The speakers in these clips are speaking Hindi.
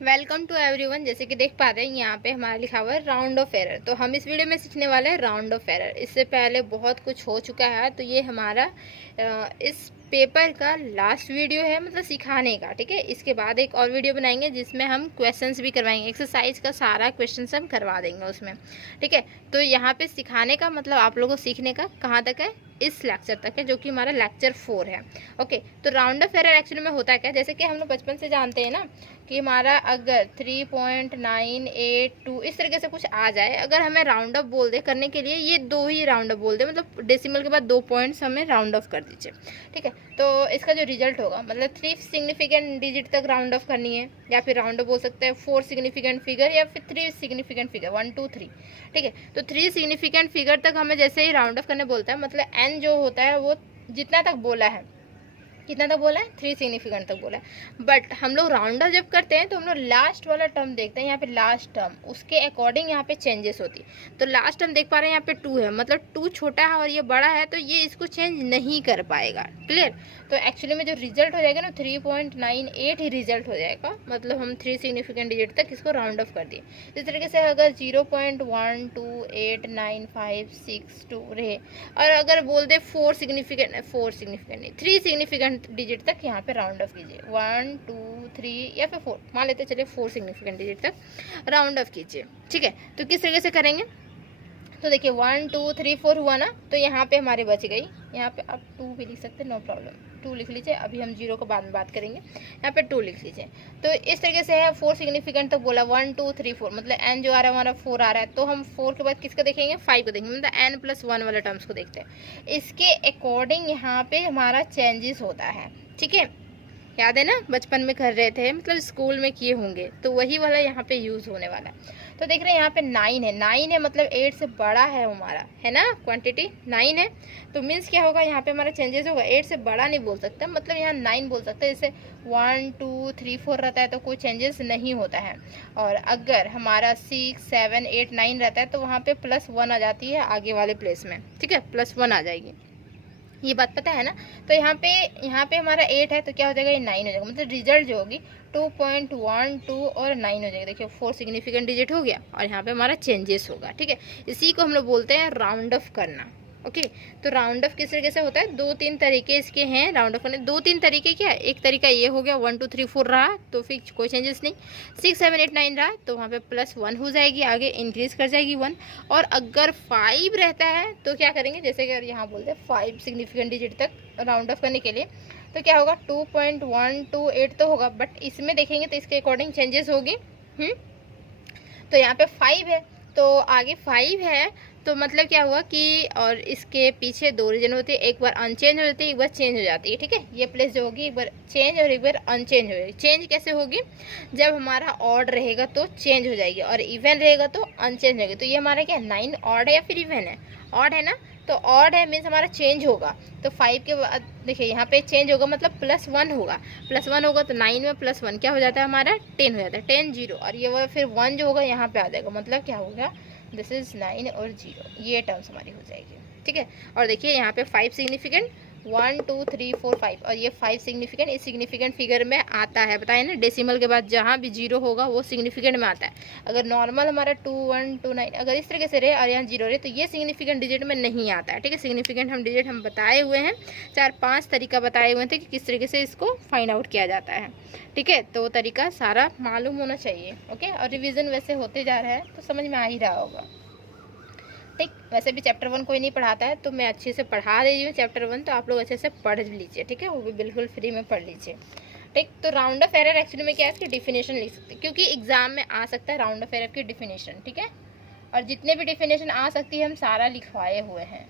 Welcome to everyone. जैसे कि देख पा रहे हैं यहाँ पे हमारा लिखा हुआ है राउंड ऑफ एरर। तो हम इस वीडियो में सीखने वाले हैं राउंड ऑफ एरर। इससे पहले बहुत कुछ हो चुका है, तो ये हमारा इस पेपर का लास्ट वीडियो है, मतलब सिखाने का। ठीक है, इसके बाद एक और वीडियो बनाएंगे जिसमें हम क्वेश्चंस भी करवाएंगे, एक्सरसाइज का सारा क्वेश्चंस हम करवा देंगे उसमें। ठीक है, तो यहाँ पे सिखाने का मतलब आप लोगों को सीखने का कहाँ तक है, इस लेक्चर तक है, जो कि हमारा लेक्चर 4 है। ओके, तो राउंड ऑफ एरर एक्चुअली में होता है क्या, जैसे कि हम लोग बचपन से जानते हैं ना कि हमारा अगर 3.982 इस तरीके से कुछ आ जाए, अगर हमें राउंड ऑफ बोल दे करने के लिए, ये दो ही राउंड ऑफ बोल दे, मतलब डेसिमल के बाद 2 पॉइंट्स हमें राउंड ऑफ कर दीजिए। ठीक है, तो इसका जो रिजल्ट होगा, मतलब 3 सिग्निफिकेंट डिजिट तक राउंड ऑफ करनी है, या फिर राउंड ऑफ बोल सकते हैं 4 सिग्निफिकेंट फिगर, या फिर 3 सिग्निफिकेंट फिगर 1 2 3। ठीक है, तो 3 सिग्निफिकेंट फिगर तक हमें जैसे ही राउंड ऑफ करने बोलता है, मतलब एन जो होता है वो जितना तक बोला है, कितना तक बोला है, 3 सिग्निफिकेंट तक बोला है। बट हम लोग राउंड ऑफ जब करते हैं तो हम लोग लास्ट वाला टर्म देखते हैं, यहाँ पे लास्ट टर्म उसके अकॉर्डिंग यहाँ पे चेंजेस होती है। तो लास्ट टर्म देख पा रहे हैं यहाँ पे 2 है, मतलब 2 छोटा है और ये बड़ा है, तो ये इसको चेंज नहीं कर पाएगा। क्लियर? तो एक्चुअली में जो रिजल्ट हो जाएगा ना 3.98 ही रिजल्ट हो जाएगा, मतलब हम 3 सिग्निफिकेंट डिजिट तक इसको राउंड ऑफ कर दिए। इस तरीके से अगर 0.1289562 रहे, और अगर बोल दे 4 सिग्निफिकेंट नहीं, 3 सिग्निफिकेंट डिजिट तक यहाँ पे राउंड ऑफ कीजिए, 1 2 3 या फिर 4 मान लेते, चलिए 4 सिग्निफिकेंट डिजिट तक राउंड ऑफ कीजिए। ठीक है, तो किस तरीके से करेंगे, तो देखिए 1 2 3 4 हुआ ना, तो यहाँ पे हमारे बच गई, यहाँ पे आप 2 भी लिख सकते हैं, नो प्रॉब्लम, 2 लिख लीजिए। अभी हम 0 को बाद में बात करेंगे, यहाँ पे 2 लिख लीजिए। तो इस तरीके से है, 4 सिग्निफिकेंट तक बोला, 1 2 3 4, मतलब एन जो आ रहा है हमारा 4 आ रहा है, तो हम 4 के बाद किसको देखेंगे, 5 को देखेंगे, मतलब एन प्लस 1 वाले टर्म्स को देखते हैं। इसके अकॉर्डिंग यहाँ पे हमारा चेंजेस होता है। ठीक है, याद है ना, बचपन में कर रहे थे, मतलब स्कूल में किए होंगे, तो वही वाला यहाँ पे यूज़ होने वाला है। तो देख रहे हैं यहाँ पे 9 है, 9 है मतलब 8 से बड़ा है हमारा, है ना, क्वांटिटी 9 है। तो मीन्स क्या होगा, यहाँ पे हमारा चेंजेस होगा, 8 से बड़ा नहीं बोल सकते, मतलब यहाँ 9 बोल सकते हैं। जैसे 1 2 3 4 रहता है तो कोई चेंजेस नहीं होता है, और अगर हमारा 6 7 8 9 रहता है तो वहाँ पे +1 आ जाती है आगे वाले प्लेस में। ठीक है, +1 आ जाएगी, ये बात पता है ना। तो यहाँ पे हमारा 8 है, तो क्या हो जाएगा, ये 9 हो जाएगा, मतलब रिजल्ट जो होगी 2.12 और 9 हो जाएगा। देखिए 4 सिग्निफिकेंट डिजिट हो गया, और यहाँ पे हमारा चेंजेस होगा। ठीक है, इसी को हम लोग बोलते हैं राउंड ऑफ करना। ओके, तो राउंड ऑफ किस तरीके से होता है, 2-3 तरीके इसके हैं राउंड ऑफ करने। 2-3 तरीके क्या है, एक तरीका ये हो गया 1 2 3 4 रहा तो फिर कोई चेंजेस नहीं, 6 7 8 9 रहा तो वहाँ पे +1 हो जाएगी, आगे इंक्रीज कर जाएगी 1। और अगर 5 रहता है तो क्या करेंगे, जैसे कि अगर यहाँ बोलते हैं 5 सिग्निफिकेंट डिजिट तक राउंड ऑफ करने के लिए, तो क्या होगा, 2.128 तो होगा, बट इसमें देखेंगे तो इसके अकॉर्डिंग चेंजेस होगी। तो यहाँ पे 5 है, तो आगे 5 है, तो मतलब क्या हुआ कि, और इसके पीछे 2 रीजन होती है, एक बार अनचेंज हो जाती है, एक बार चेंज हो जाती है। ठीक है, ये प्लेस जो होगी एक बार चेंज और एक बार अनचेंज हो जाएगी। चेंज कैसे होगी, जब हमारा ऑड रहेगा तो चेंज हो जाएगी, और इवन रहेगा तो अनचेंज होगी। तो ये हमारा क्या 9 ऑड है या फिर इवन है, ऑड है ना, तो ऑड है मीन्स हमारा चेंज होगा। तो 5 के बाद देखिए यहाँ पे चेंज होगा, मतलब +1 होगा, +1 होगा तो 9 में +1 क्या हो जाता है हमारा, 10 हो जाता है, 10 0, और ये वो फिर 1 जो होगा यहाँ पे आ जाएगा, मतलब क्या होगा, दिस इज 9 और 0, ये टर्म्स हमारी हो जाएगी। ठीक है, और देखिए यहाँ पे 5 सिग्निफिकेंट 1 2 3 4 5, और ये 5 सिग्निफिकेंट इस सिग्निफिकेंट फिगर में आता है, बताए ना, डेसिमल के बाद जहाँ भी 0 होगा वो सिग्निफिकेंट में आता है। अगर नॉर्मल हमारा 2 1 2 9 अगर इस तरीके से रहे और यहाँ 0 रहे तो ये सिग्निफिकेंट डिजिट में नहीं आता है। ठीक है, सिग्निफिकेंट हम डिजिट हम बताए हुए हैं, 4-5 तरीका बताए हुए थे कि किस तरीके से इसको फाइंड आउट किया जाता है। ठीक है, तो तरीका सारा मालूम होना चाहिए। ओके, और रिविजन वैसे होते जा रहा है तो समझ में आ ही रहा होगा। ठीक, वैसे भी चैप्टर 1 कोई नहीं पढ़ाता है, तो मैं अच्छे से पढ़ा रही हूँ चैप्टर 1, तो आप लोग अच्छे से पढ़ लीजिए। ठीक है, वो भी बिल्कुल फ्री में पढ़ लीजिए। ठीक, तो राउंड ऑफ एरर एक्चुअली में क्या है, इसकी डिफिनेशन लिख सकते हैं, क्योंकि एग्जाम में आ सकता है राउंड ऑफ एरर की डिफिनेशन। ठीक है, और जितने भी डिफिनेशन आ सकती है हम सारा लिखवाए हुए हैं,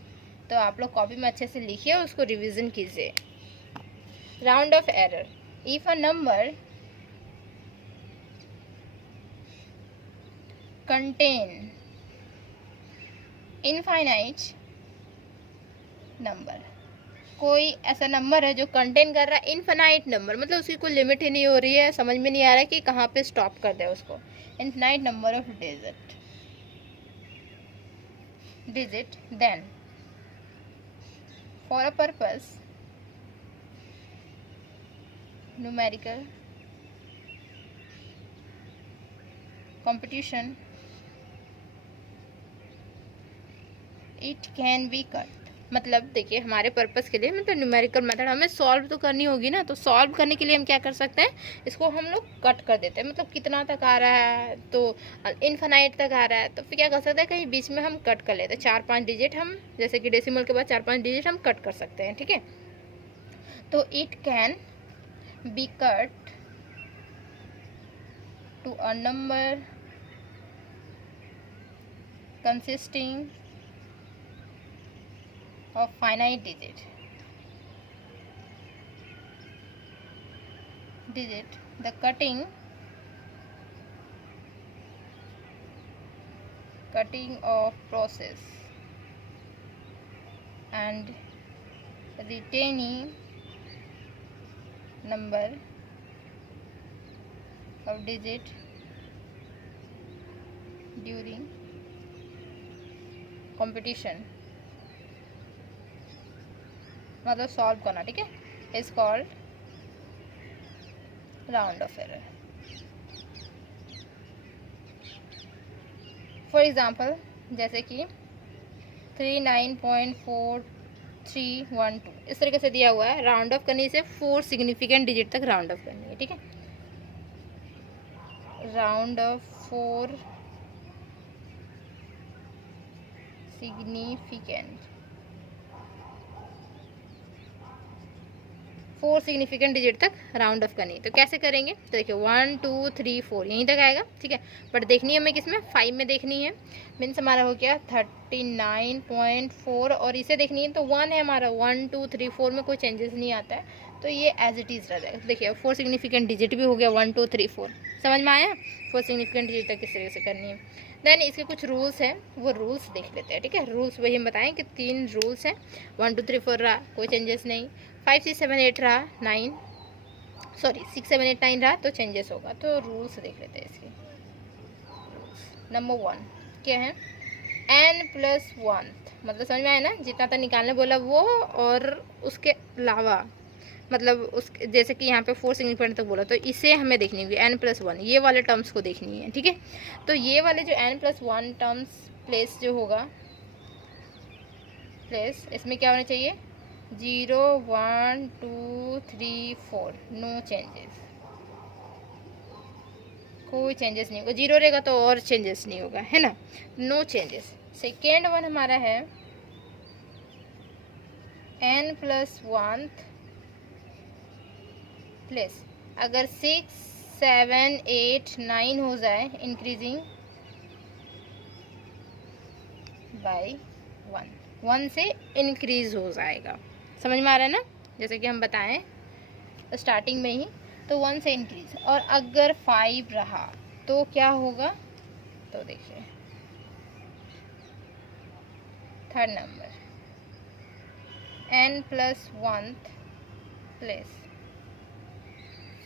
तो आप लोग कॉपी में अच्छे से लिखिए और उसको रिविजन कीजिए। Round of error, if a number contain infinite number, कोई ऐसा नंबर है जो कंटेन कर रहा है इनफाइनाइट नंबर, मतलब उसकी कोई लिमिट ही नहीं हो रही है, समझ में नहीं आ रहा है कि कहाँ पे स्टॉप कर दे उसको। Infinite number of digit then for a purpose numerical competition it can be cut, मतलब देखिए हमारे पर्पस के लिए, मतलब न्यूमेरिकल मेथड हमें सॉल्व तो करनी होगी ना, तो सॉल्व करने के लिए हम क्या कर सकते हैं, इसको हम लोग कट कर देते हैं। मतलब कितना तक आ रहा है, तो इनफाइनाइट तक आ रहा है, तो फिर क्या कर सकते हैं, कहीं बीच में हम कट कर लेते हैं। 4-5 डिजिट हम, जैसे कि डेसिमल के बाद 4-5 डिजिट हम कट कर सकते हैं, ठीक है। तो it can be cut to a number consisting of finite digit, the cutting of process and retaining number of digit during competition, मतलब सॉल्व करना, ठीक है, is called round of error. For example जैसे कि 39.4312 इस तरीके से दिया हुआ है, राउंड ऑफ करनी से 4 सिग्निफिकेंट डिजिट तक राउंड ऑफ करनी है, ठीक है। राउंड ऑफ 4 सिग्निफिकेंट डिजिट तक राउंड ऑफ करनी है। तो कैसे करेंगे, तो देखिए 1 2 3 4 यहीं तक आएगा, ठीक है। बट देखनी है हमें किसमें, 5 में देखनी है। मीन्स हमारा हो गया 39.4 और इसे देखनी है तो 1 है हमारा, 1 2 3 4 में कोई चेंजेस नहीं आता है, तो ये एज इट इज़ रह जाएगा। देखिए 4 सिग्निफिकेंट डिजिट भी हो गया, 1 2 3 4, समझ में आया। 4 सिग्निफिकेंट डिजिट तक किस तरीके से करनी है। देन इसके कुछ रूल्स हैं, वो रूल्स देख लेते हैं, ठीक है। रूल्स वही हम बताएं कि 3 रूल्स हैं। 1 2 3 4 रहा, कोई चेंजेस नहीं। 5 6 7 8 रहा, 6 7 8 9 रहा तो चेंजेस होगा। तो रूल्स देख लेते हैं इसके। नंबर 1 क्या है, n+1, मतलब समझ में आया ना, जितना तक निकालने बोला वो, और उसके अलावा मतलब उस, जैसे कि यहाँ पे 4 सिग्निफिकेंट तक बोला, तो इसे हमें देखनी होगी n+1, ये वाले टर्म्स को देखनी है, ठीक है। तो ये वाले जो n+1 टर्म्स प्लेस जो होगा, प्लेस इसमें क्या होना चाहिए, 0 1 2 3 4, नो चेंजेस, कोई चेंजेस नहीं होगा। 0 रहेगा तो और चेंजेस नहीं होगा, है ना, नो चेंजेस। सेकेंड वन हमारा है n+1 प्लेस, अगर 6 7 8 9 हो जाए, इंक्रीजिंग बाय 1 से इंक्रीज हो जाएगा, समझ में आ रहा है ना। जैसे कि हम बताएं स्टार्टिंग में ही, तो 1 से इंक्रीज। और अगर 5 रहा तो क्या होगा, तो देखिए थर्ड नंबर n+1 प्लस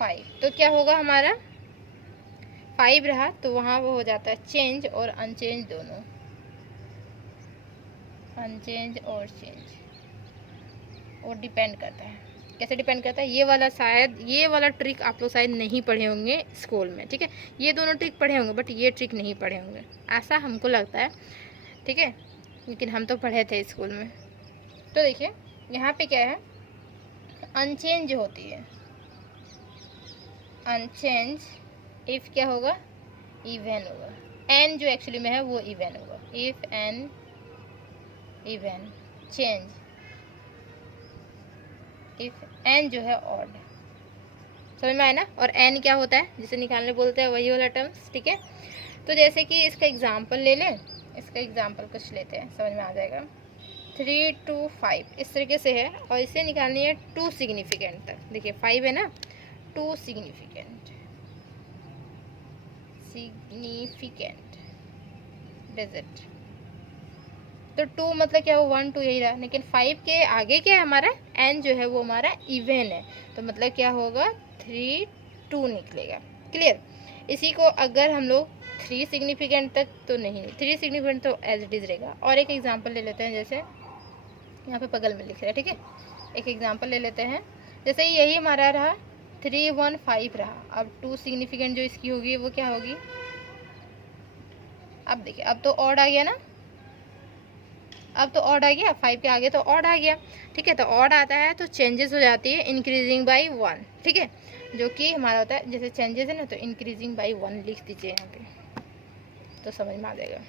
5, तो क्या होगा हमारा, 5 रहा तो वहाँ वो हो जाता है चेंज और अनचेंज दोनों, अनचेंज और चेंज, और डिपेंड करता है। कैसे डिपेंड करता है, ये वाला शायद, ये वाला ट्रिक आप लोग शायद नहीं पढ़े होंगे स्कूल में, ठीक है। ये दोनों ट्रिक पढ़े होंगे बट ये ट्रिक नहीं पढ़े होंगे, ऐसा हमको लगता है, ठीक है, लेकिन हम तो पढ़े थे स्कूल में। तो देखिए यहाँ पे क्या है, अनचेंज होती है, अनचेंज इफ क्या होगा, इवन होगा। एन जो एक्चुअली में है वो इवन होगा, if n even, change if n जो है ऑड, समझ में आया ना। और एन क्या होता है, जिसे निकालने बोलते हैं, वही वाला टर्म्स, ठीक है। तो जैसे कि इसका एग्जांपल ले लें, इसका एग्जांपल कुछ लेते हैं, समझ में आ जाएगा। 3 2 5 इस तरीके से है, और इसे निकालनी है 2 सिग्निफिकेंट तक। देखिए 5 है ना, 2 सिग्निफिकेंट डिजिट, तो 2 मतलब क्या हो, 1 2 यही रहा, लेकिन 5 के आगे क्या है हमारा, n जो है वो हमारा इवन है, तो मतलब क्या होगा, 3 2 निकलेगा। क्लियर। इसी को अगर हम लोग 3 सिग्निफिकेंट तक, तो नहीं, 3 सिग्निफिकेंट तो एज इट इज रहेगा। और एक एग्जांपल ले लेते हैं, जैसे यहाँ पे बगल में लिख रहा है, ठीक है। एक एग्जांपल ले लेते हैं, जैसे यही हमारा रहा 3 1 5 रहा, अब 2 सिग्निफिकेंट जो इसकी होगी वो क्या होगी, अब देखिए, अब तो ऑड आ गया ना, अब तो ऑड आ गया, 5 के आगे तो ऑड आ गया, ठीक है। तो ऑड आता है तो चेंजेस हो जाती है इंक्रीजिंग बाय 1, ठीक है, जो कि हमारा होता है जैसे चेंजेस है ना, तो इंक्रीजिंग बाय 1 लिख दीजिए यहाँ पे, तो समझ में आ जाएगा।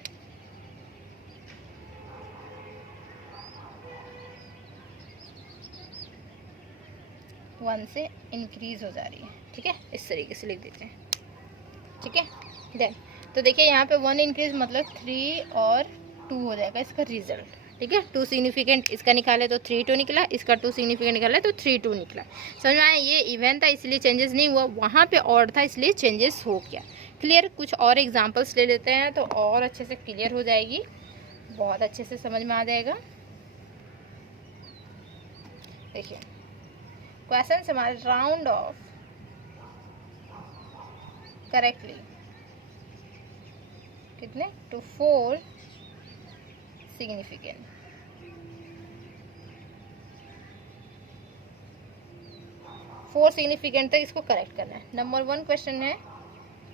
वन से इंक्रीज हो जा रही है, ठीक है, इस तरीके से लिख देते हैं, ठीक है। देन तो देखिए यहाँ पे 1 इंक्रीज मतलब 3 और 2 हो जाएगा इसका रिजल्ट, ठीक है। 2 सिग्निफिकेंट इसका निकाले तो 3 2 निकला, इसका 2 सिग्निफिकेंट निकाला तो 3 2 निकला। समझ में आया, ये इवन था इसलिए चेंजेस नहीं हुआ, वहाँ पे ऑड था इसलिए चेंजेस हो गया। क्लियर। कुछ और एग्जाम्पल्स ले लेते हैं तो और अच्छे से क्लियर हो जाएगी, बहुत अच्छे से समझ में आ जाएगा। देखिए क्वेश्चन हमारे राउंड ऑफ करेक्टली कितने टू 4 सिग्निफिकेंट, 4 सिग्निफिकेंट तक इसको करेक्ट करना है। नंबर 1 क्वेश्चन है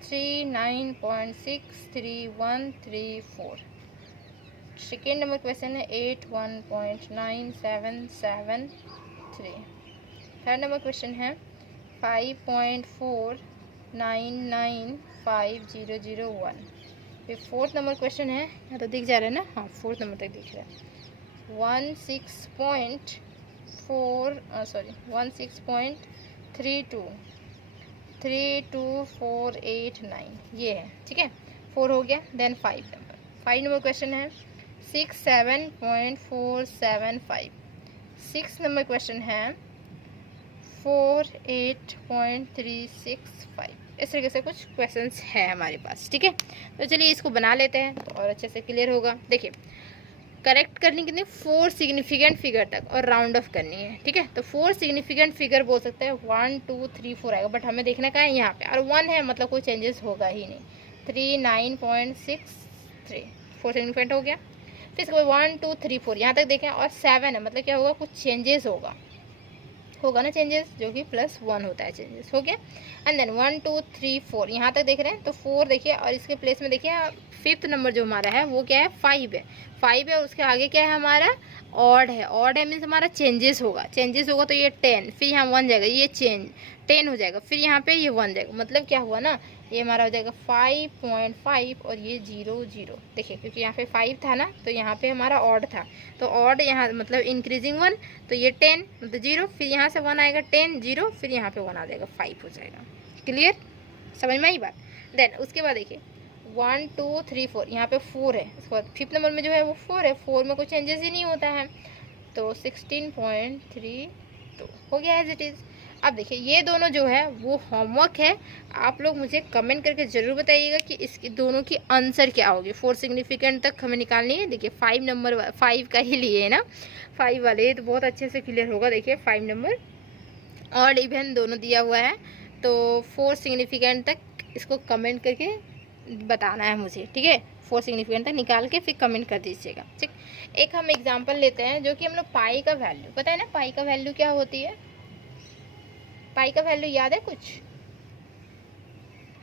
39.63134। सेकेंड नंबर क्वेश्चन है 81.9773। थर्ड नंबर क्वेश्चन है 5.49950001। फिर फोर्थ नंबर क्वेश्चन है, यहाँ तो दिख जा रहा है ना, हाँ फोर्थ नंबर तक दिख रहा है, 16.32489, ये है, ठीक है। 4 हो गया। देन 5 नंबर क्वेश्चन है 67.475। 6 नंबर क्वेश्चन है 48.365। इस तरीके से कुछ क्वेश्चंस है हमारे पास, ठीक है। तो चलिए इसको बना लेते हैं तो और अच्छे से क्लियर होगा। देखिए करेक्ट करनी कितनी, 4 सिग्निफिकेंट फिगर तक और राउंड ऑफ करनी है, ठीक है। तो 4 सिग्निफिकेंट फिगर बोल सकते हैं 1 2 3 4 आएगा, बट हमें देखना का है यहाँ पे, और 1 है मतलब कोई चेंजेस होगा ही नहीं। 39.63 4 सिग्निफिकेंट हो गया। फिर इसके बाद 1 2 3 4 यहाँ तक देखें, और 7 है मतलब क्या होगा, कुछ चेंजेस होगा ना चेंजेस, जो कि +1 होता है, चेंजेस हो गया। एंड देन 1 2 3 4 यहाँ तक देख रहे हैं, तो 4 देखिए, और इसके प्लेस में देखिए 5th नंबर जो हमारा है वो क्या है, 5 है। 5 है और उसके आगे क्या है हमारा, ऑड है। ऑड है मीन्स हमारा चेंजेस होगा तो ये 10, फिर यहाँ 1 जाएगा, ये चेंज 10 हो जाएगा, फिर यहाँ पे ये 1 जाएगा, मतलब क्या हुआ ना, ये हमारा हो जाएगा 5.5 और ये 0 0। देखिए क्योंकि यहाँ पे 5 था ना, तो यहाँ पे हमारा ऑड था, तो ऑड यहाँ मतलब इंक्रीजिंग 1, तो ये 10 मतलब 0, फिर यहाँ से 1 आएगा 10 0, फिर यहाँ पे 1 आ जाएगा 5 हो जाएगा। क्लियर, समझ में आई बात। देन उसके बाद देखिए 1 2 3 4 यहाँ पे 4 है, उसके बाद 5th नंबर में जो है वो 4 है, 4 में कोई चेंजेस ही नहीं होता है, तो 16.32 हो गया एज इट इज़। अब देखिए ये दोनों जो है वो होमवर्क है, आप लोग मुझे कमेंट करके ज़रूर बताइएगा कि इसकी दोनों की आंसर क्या होगी। 4 सिग्निफिकेंट तक हमें निकालनी है। देखिए 5 नंबर 5 का ही लिए है ना, 5 वाले तो बहुत अच्छे से क्लियर होगा। देखिए 5 नंबर और इवन दोनों दिया हुआ है, तो 4 सिग्निफिकेंट तक इसको कमेंट करके बताना है मुझे, ठीक है। 4 सिग्निफिकेंट तक निकाल के फिर कमेंट कर दीजिएगा, ठीक। एक हम एग्जाम्पल लेते हैं, जो कि हम लोग पाई का वैल्यू, पता है ना पाई का वैल्यू क्या होती है, पाई का वैल्यू याद है कुछ,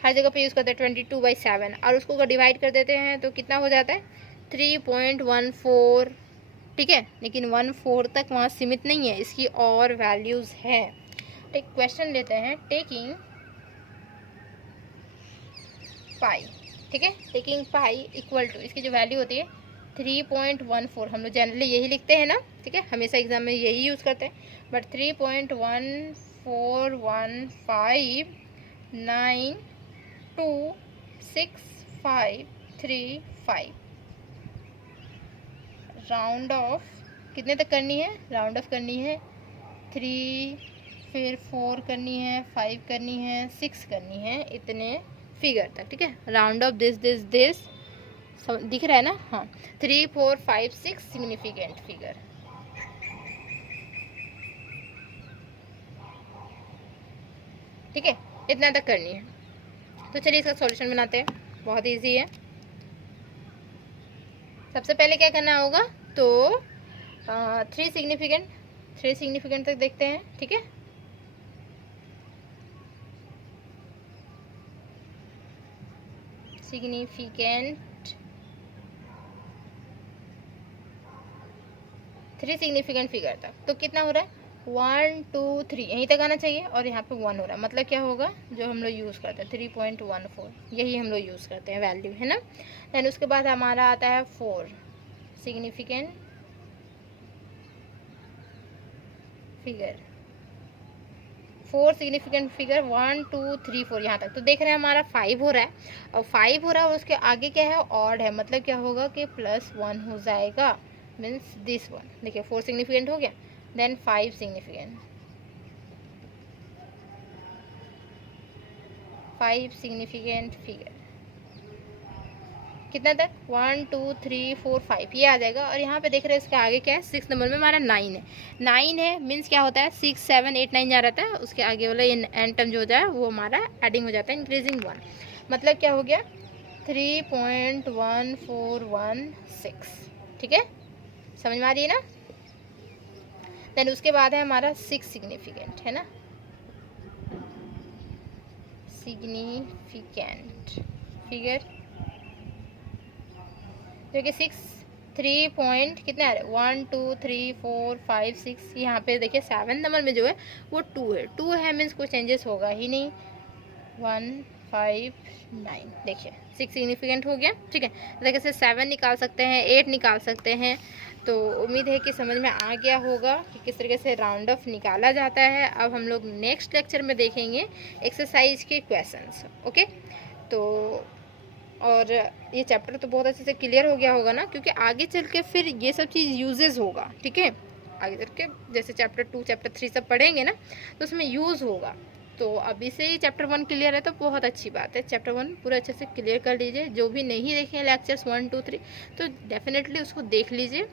हर जगह पे यूज़ करते हैं 22/7, और उसको अगर डिवाइड कर देते हैं तो कितना हो जाता है 3.14, ठीक है। लेकिन 1/4 तक वहाँ सीमित नहीं है, इसकी और वैल्यूज़ हैं। एक क्वेश्चन लेते हैं, टेकिंग पाई, ठीक है, टेकिंग पाई इक्वल टू, इसकी जो वैल्यू होती है 3.14, हम लोग जनरली यही लिखते हैं ना, ठीक है, हमेशा एग्जाम में यही यूज़ करते हैं, बट 3.1415926535 राउंड ऑफ कितने तक करनी है, राउंड ऑफ करनी है 3, फिर 4 करनी है, 5 करनी है, 6 करनी है, इतने फिगर तक, ठीक है। राउंड ऑफ दिस दिख रहा है ना, हाँ 3 4 5 6 सिग्निफिकेंट फिगर, ठीक है, इतना तक करनी है। तो चलिए इसका सॉल्यूशन बनाते हैं, बहुत इजी है। सबसे पहले क्या करना होगा, तो 3 सिग्निफिकेंट तक देखते हैं, ठीक है। सिग्निफिकेंट 3 सिग्निफिकेंट फिगर तक, तो कितना हो रहा है 1 2 3 यहीं तक आना चाहिए, और यहाँ पे 1 हो रहा है, मतलब क्या होगा जो हम लोग यूज़ करते हैं 3.14, यही हम लोग यूज़ करते हैं वैल्यू, है ना। देन उसके बाद हमारा आता है 4 सिग्निफिकेंट फिगर, 4 सिग्निफिकेंट फिगर 1 2 3 4 यहाँ तक, तो देख रहे हैं हमारा 5 हो रहा है, और 5 हो रहा है और उसके आगे क्या है ऑड है, मतलब क्या होगा कि +1 हो जाएगा, मीन्स दिस वन। देखिए 4 सिग्निफिकेंट हो गया, देन 5 सिग्निफिकेंट, 5 सिग्निफिकेंट फिगर कितना तक 1 2 3 4 5 ये आ जाएगा, और यहाँ पे देख रहे हैं इसके आगे क्या है 6 नंबर में हमारा 9 है, 9 है मीन्स क्या होता है 6 7 8 9 जा रहता है, उसके आगे वाला ये एंड टर्म जो हो जाए वो हमारा एडिंग हो जाता है इंक्रीजिंग 1, मतलब क्या हो गया 3.1416, ठीक है, समझ में आ रही है ना। देन उसके बाद है हमारा 6 सिग्निफिकेंट, है ना, सिग्निफिकेंट फिगर जो कि 6 3 पॉइंट कितना है 1 2 3 4 5 6, यहाँ पे देखिए 7 नंबर में जो है वो 2 है, 2 है मीन्स कोई चेंजेस होगा ही नहीं, 1 5 9 देखिए 6 सिग्निफिकेंट हो गया, ठीक है। देखिए से 7 निकाल सकते हैं, 8 निकाल सकते हैं, तो उम्मीद है कि समझ में आ गया होगा कि किस तरीके से राउंड ऑफ निकाला जाता है। अब हम लोग नेक्स्ट लेक्चर में देखेंगे एक्सरसाइज के क्वेश्चंस, ओके। तो और ये चैप्टर तो बहुत अच्छे से क्लियर हो गया होगा ना, क्योंकि आगे चल के फिर ये सब चीज़ यूजेस होगा, ठीक है, आगे चल के जैसे चैप्टर 2 चैप्टर 3 सब पढ़ेंगे ना तो उसमें यूज़ होगा। तो अभी से ही चैप्टर 1 क्लियर है तो बहुत अच्छी बात है, चैप्टर 1 पूरा अच्छे से क्लियर कर लीजिए, जो भी नहीं देखे हैं लेक्चर्स 1 2 3 तो डेफिनेटली उसको देख लीजिए,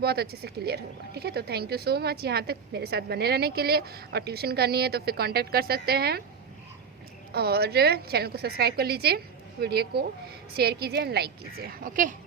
बहुत अच्छे से क्लियर होगा, ठीक है। तो थैंक यू सो मच यहाँ तक मेरे साथ बने रहने के लिए, और ट्यूशन करनी है तो फिर कांटेक्ट कर सकते हैं, और चैनल को सब्सक्राइब कर लीजिए, वीडियो को शेयर कीजिए, लाइक कीजिए, ओके।